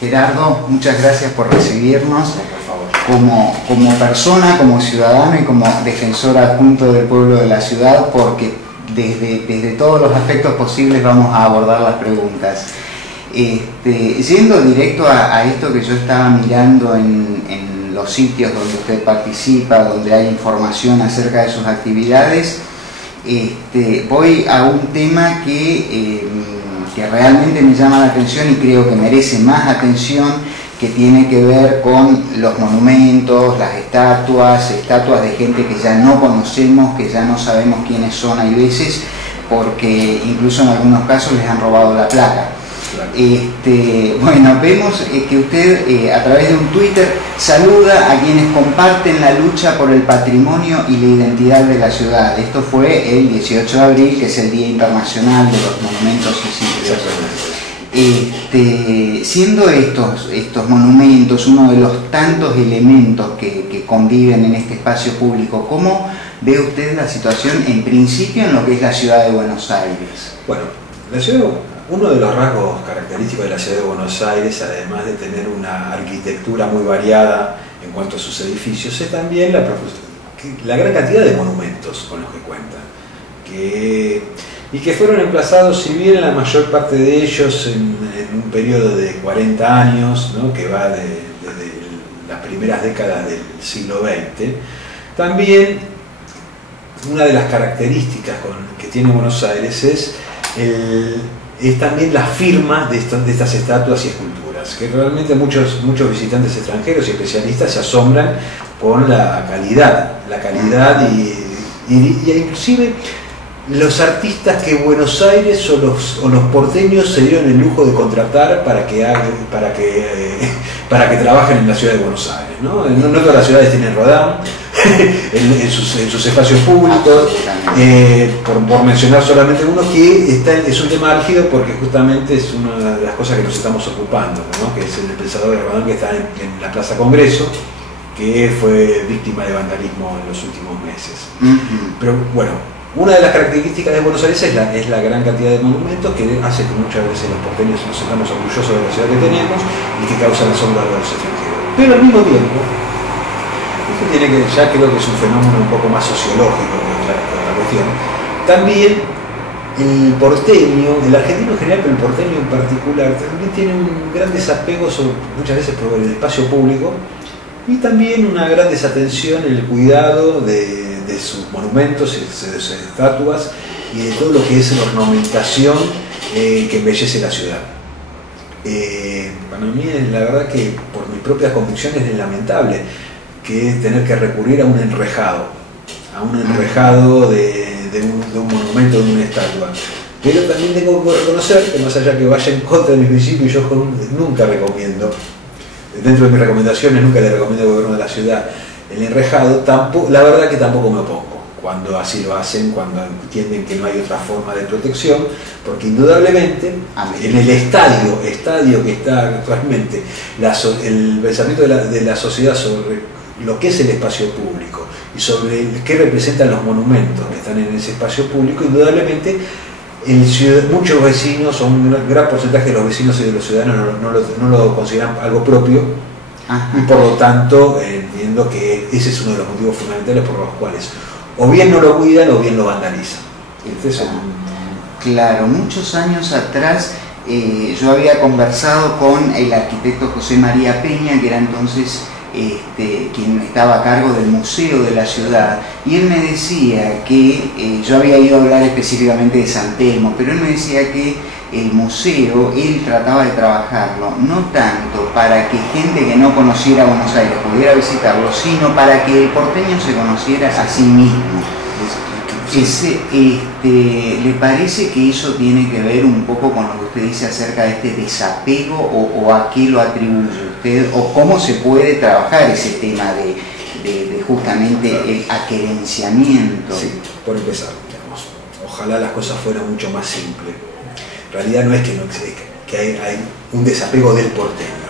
Gerardo, muchas gracias por recibirnos. Por favor. Como persona, como ciudadano y como defensor adjunto del pueblo de la ciudad, porque desde todos los aspectos posibles vamos a abordar las preguntas. Yendo directo a esto que yo estaba mirando en los sitios donde usted participa, donde hay información acerca de sus actividades, voy a un tema que realmente me llama la atención y creo que merece más atención, que tiene que ver con los monumentos, las estatuas de gente que ya no conocemos, que ya no sabemos quiénes son, hay veces, porque incluso en algunos casos les han robado la placa. Bueno, vemos que usted a través de un Twitter saluda a quienes comparten la lucha por el patrimonio y la identidad de la ciudad. Esto fue el 18 de abril, que es el Día Internacional de los Monumentos y Sitios. Siendo estos monumentos uno de los tantos elementos que conviven en este espacio público, ¿cómo ve usted la situación en principio en lo que es la ciudad de Buenos Aires? Bueno, uno de los rasgos característicos de la ciudad de Buenos Aires, además de tener una arquitectura muy variada en cuanto a sus edificios, es también la gran cantidad de monumentos con los que cuenta. Y que fueron emplazados, si bien la mayor parte de ellos en un periodo de 40 años, ¿no?, que va desde las primeras décadas del siglo XX, también una de las características que tiene Buenos Aires es también la firma de estas estatuas y esculturas, que realmente muchos visitantes extranjeros y especialistas se asombran con la calidad y inclusive los artistas que Buenos Aires o los porteños se dieron el lujo de contratar para que trabajen en la ciudad de Buenos Aires, ¿no? No todas las ciudades tienen Rodin en sus espacios públicos, por mencionar solamente uno, que es un tema álgido porque justamente es una de las cosas que nos estamos ocupando, ¿no?, que es el pensador de Rodin, que está en la Plaza Congreso, que fue víctima de vandalismo en los últimos meses. Pero bueno, una de las características de Buenos Aires es la gran cantidad de monumentos, que hace que muchas veces los porteños nos sentamos orgullosos de la ciudad que tenemos y que causan asombro a los extranjeros. Pero al mismo tiempo, esto ya creo que es un fenómeno un poco más sociológico que otra cuestión, también el porteño, el argentino en general, pero el porteño en particular, también tiene un gran desapego muchas veces por el espacio público, y también una gran desatención en el cuidado de sus monumentos y de sus estatuas y de todo lo que es la ornamentación que embellece la ciudad. Para mí, la verdad que por mis propias convicciones, es lamentable que tener que recurrir a un enrejado de un monumento, de una estatua. Pero también tengo que reconocer que, más allá que vaya en contra de mis principios, yo nunca recomiendo, dentro de mis recomendaciones, nunca le recomiendo al gobierno de la ciudad el enrejado. La verdad que tampoco me opongo cuando así lo hacen, cuando entienden que no hay otra forma de protección, porque indudablemente en el estadio que está actualmente, el pensamiento de la sociedad sobre lo que es el espacio público y sobre qué representan los monumentos que están en ese espacio público, indudablemente muchos vecinos, o un gran porcentaje de los vecinos y de los ciudadanos no lo consideran algo propio. Y por lo tanto entiendo que ese es uno de los motivos fundamentales por los cuales o bien no lo cuidan o bien lo vandalizan. Claro, muchos años atrás yo había conversado con el arquitecto José María Peña, que era entonces quien estaba a cargo del museo de la ciudad, y él me decía que yo había ido a hablar específicamente de San Telmo, pero él me decía que el museo, él trataba de trabajarlo no tanto para que gente que no conociera Buenos Aires pudiera visitarlo, sino para que el porteño se conociera a sí mismo. ¿Le parece que eso tiene que ver un poco con lo que usted dice acerca de este desapego, o a qué lo atribuye usted, o cómo se puede trabajar ese tema de justamente el aquerenciamiento? Sí, por empezar, digamos, ojalá las cosas fueran mucho más simples. En realidad no es que hay un desapego del porteño.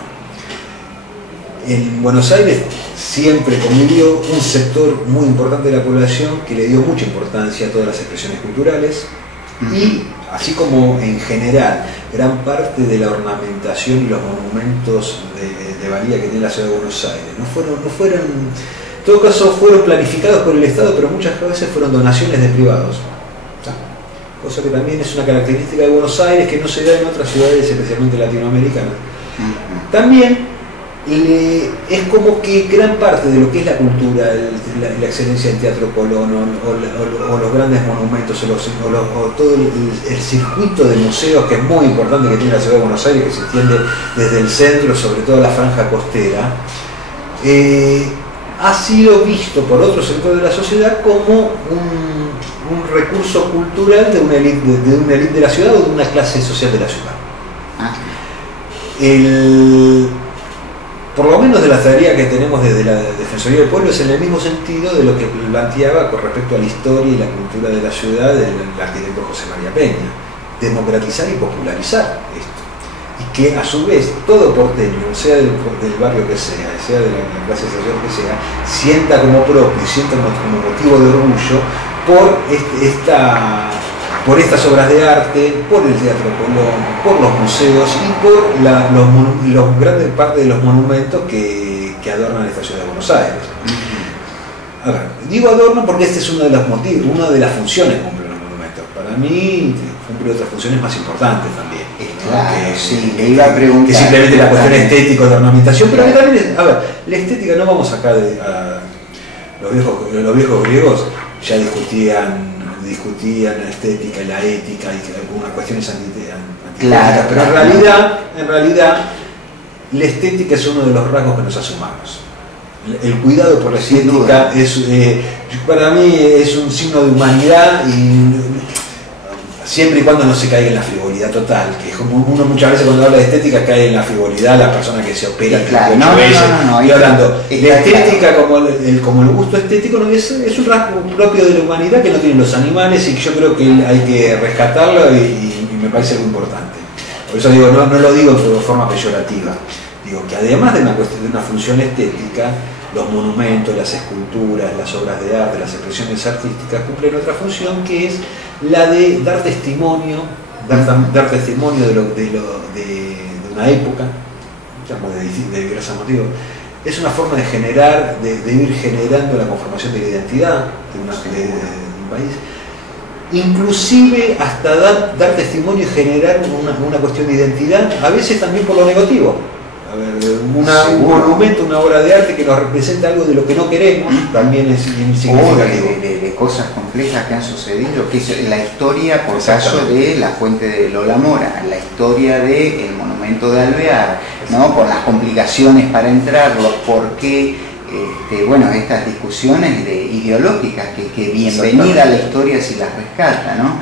En Buenos Aires siempre convivió un sector muy importante de la población que le dio mucha importancia a todas las expresiones culturales, y así como en general gran parte de la ornamentación y los monumentos de valía que tiene la ciudad de Buenos Aires no fueron, en todo caso fueron planificados por el Estado, pero muchas veces fueron donaciones de privados, cosa que también es una característica de Buenos Aires que no se da en otras ciudades, especialmente latinoamericanas. También es como que gran parte de lo que es la cultura, la excelencia del Teatro Colón o los grandes monumentos o todo el circuito de museos, que es muy importante, que tiene la ciudad de Buenos Aires, que se extiende desde el centro, sobre todo la franja costera, ha sido visto por otro sector de la sociedad como un recurso cultural de una élite de la ciudad o de una clase social de la ciudad. Por lo menos de la tarea que tenemos desde la Defensoría del Pueblo es en el mismo sentido de lo que planteaba con respecto a la historia y la cultura de la ciudad del arquitecto José María Peña: democratizar y popularizar esto, y que a su vez todo porteño, sea del barrio que sea de la clase social que sea, sienta como propio y sienta como motivo de orgullo por estas obras de arte, por el Teatro Colón, por los museos y por los grandes parte de los monumentos que adornan esta ciudad de Buenos Aires. A ver, digo adorno porque este es uno de los motivos, una de las funciones que cumplen los monumentos. Para mí cumple otras funciones más importantes también. Claro, sí, le iba a preguntar. Que simplemente la cuestión estética de ornamentación, pero que también, a ver, la estética, no vamos acá los viejos griegos ya discutían la estética y la ética y algunas cuestiones antitéticas, claro, pero en realidad la estética es uno de los rasgos que nos hace humanos. El cuidado por la estética para mí es un signo de humanidad, y siempre y cuando no se caiga en la frivolidad total, que es como uno muchas veces cuando habla de estética cae en la frivolidad, la persona que se opera claro, y hablando la estética como el gusto estético es un rasgo propio de la humanidad que no tienen los animales, y yo creo que hay que rescatarlo y me parece algo importante. Por eso digo, no lo digo de forma peyorativa, digo que además de una función estética, los monumentos, las esculturas, las obras de arte, las expresiones artísticas cumplen otra función, que es la de dar testimonio de una época, de diversos motivos. Es una forma de ir generando la conformación de la identidad de un país, inclusive hasta dar testimonio y generar una cuestión de identidad, a veces también por lo negativo. Un monumento, una obra de arte que nos representa algo de lo que no queremos, también es significativo. De cosas complejas que han sucedido, que es la historia, por caso de la fuente de Lola Mora, la historia del monumento de Alvear, ¿no? Con las complicaciones para entrar, los por qué, bueno, estas discusiones ideológicas, que bienvenida a la historia si las rescata, ¿no?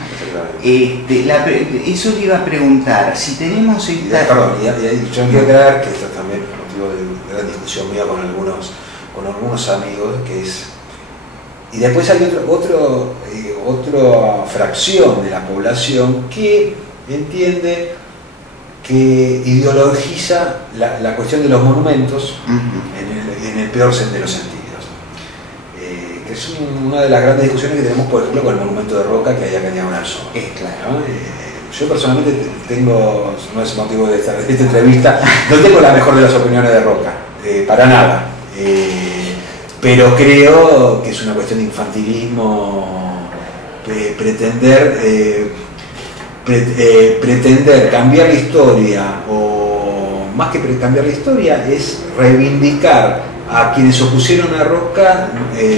Eso le iba a preguntar, si tenemos esta... Perdón, yo quiero aclarar que esto también es motivo de gran discusión mía con algunos amigos, que es... Y después hay otra fracción de la población que entiende, que ideologiza la cuestión de los monumentos en el peor de los sentidos. Que es una de las grandes discusiones que tenemos, por ejemplo, con el monumento de Roca que hay acá en Diagonal Sur. Claro. Yo personalmente no es motivo de esta entrevista, no tengo la mejor de las opiniones de Roca, para nada. Pero creo que es una cuestión de infantilismo pretender cambiar la historia, o más que cambiar la historia, es reivindicar a quienes opusieron a Roca,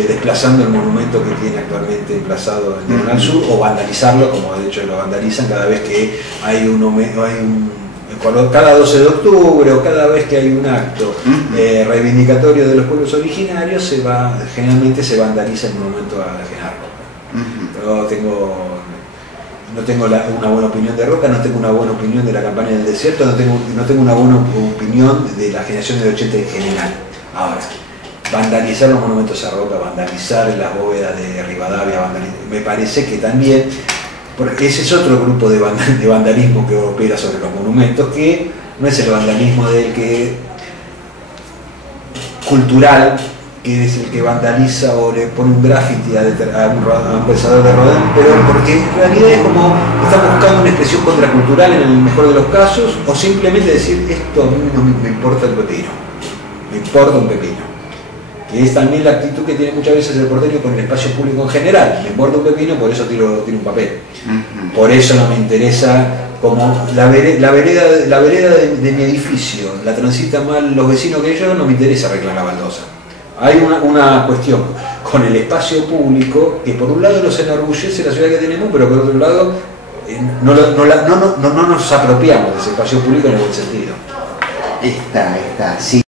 desplazando el monumento que tiene actualmente emplazado en Diagonal Sur, o vandalizarlo, como de hecho lo vandalizan cada vez que cada 12 de octubre o cada vez que hay un acto reivindicatorio de los pueblos originarios, generalmente se vandaliza el monumento a Genaro. No tengo una buena opinión de Roca, no tengo una buena opinión de la campaña del desierto, no tengo una buena opinión de la generación del 80 en general. Ahora, vandalizar los monumentos a Roca, vandalizar las bóvedas de Rivadavia, me parece que también, porque ese es otro grupo de vandalismo que opera sobre los monumentos, que no es el vandalismo cultural, que es el que vandaliza o le pone un graffiti a un pensador de Rodin, pero porque en realidad es como estamos buscando una expresión contracultural en el mejor de los casos, o simplemente decir esto a mí no me importa el pepino, me importa un pepino. Que es también la actitud que tiene muchas veces el porteño con el espacio público en general. Me importa un pepino, por eso tiro un papel. Por eso no me interesa, como la vereda de mi edificio la transitan mal los vecinos que yo, no me interesa arreglar la baldosa. Hay una cuestión con el espacio público que por un lado nos enorgullece la ciudad que tenemos, pero por otro lado no nos apropiamos de ese espacio público en el buen sentido. Está, sí.